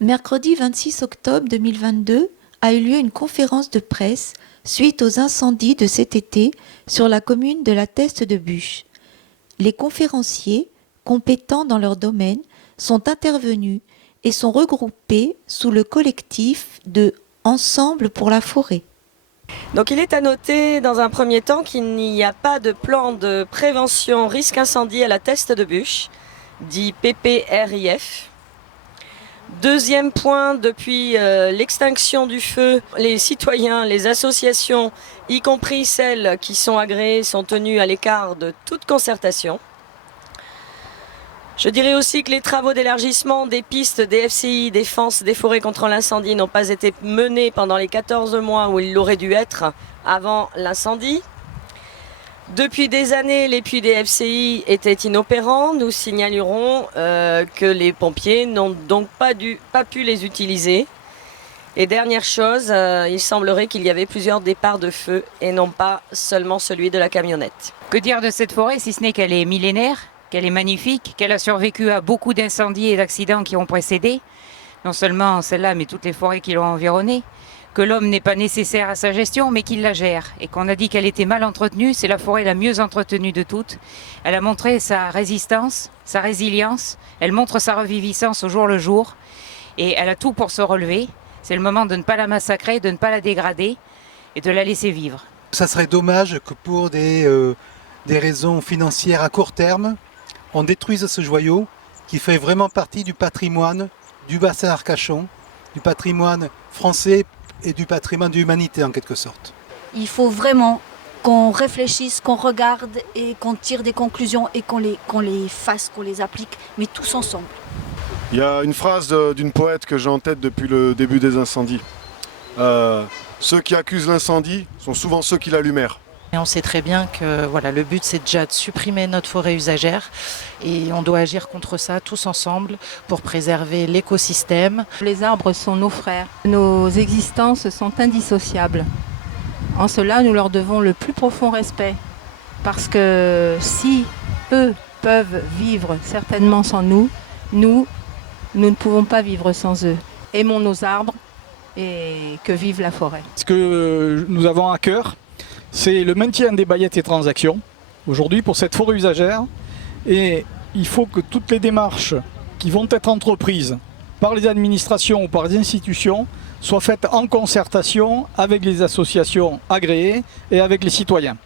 Mercredi 26 octobre 2022 a eu lieu une conférence de presse suite aux incendies de cet été sur la commune de la Teste-de-Buch. Les conférenciers, compétents dans leur domaine, sont intervenus et sont regroupés sous le collectif de Ensemble pour la forêt. Donc il est à noter dans un premier temps qu'il n'y a pas de plan de prévention risque incendie à la Teste-de-Buch, dit PPRIF. Deuxième point, depuis l'extinction du feu, les citoyens, les associations, y compris celles qui sont agréées, sont tenues à l'écart de toute concertation. Je dirais aussi que les travaux d'élargissement des pistes des FCI, défense des forêts contre l'incendie, n'ont pas été menés pendant les 14 mois où ils l'auraient dû être avant l'incendie. Depuis des années, les puits des FCI étaient inopérants. Nous signalerons que les pompiers n'ont donc pas pu les utiliser. Et dernière chose, il semblerait qu'il y avait plusieurs départs de feu et non pas seulement celui de la camionnette. Que dire de cette forêt si ce n'est qu'elle est millénaire, qu'elle est magnifique, qu'elle a survécu à beaucoup d'incendies et d'accidents qui ont précédé, non seulement celle-là mais toutes les forêts qui l'ont environnée, que l'homme n'est pas nécessaire à sa gestion mais qu'il la gère, et qu'on a dit qu'elle était mal entretenue. C'est la forêt la mieux entretenue de toutes. Elle a montré sa résistance, sa résilience, elle montre sa reviviscence au jour le jour, et elle a tout pour se relever. C'est le moment de ne pas la massacrer, de ne pas la dégrader et de la laisser vivre. Ça serait dommage que pour des raisons financières à court terme, on détruise ce joyau qui fait vraiment partie du patrimoine du bassin Arcachon, du patrimoine français et du patrimoine de l'humanité en quelque sorte. Il faut vraiment qu'on réfléchisse, qu'on regarde et qu'on tire des conclusions et qu'on les fasse, qu'on les applique, mais tous ensemble. Il y a une phrase d'une poète que j'ai en tête depuis le début des incendies. Ceux qui accusent l'incendie sont souvent ceux qui l'allumèrent. Et on sait très bien que le but c'est déjà de supprimer notre forêt usagère et on doit agir contre ça tous ensemble pour préserver l'écosystème. Les arbres sont nos frères, nos existences sont indissociables. En cela, nous leur devons le plus profond respect parce que si eux peuvent vivre certainement sans nous, nous ne pouvons pas vivre sans eux. Aimons nos arbres et que vive la forêt. Ce que nous avons à cœur, c'est le maintien des baillettes et transactions aujourd'hui pour cette forêt usagère, et il faut que toutes les démarches qui vont être entreprises par les administrations ou par les institutions soient faites en concertation avec les associations agréées et avec les citoyens.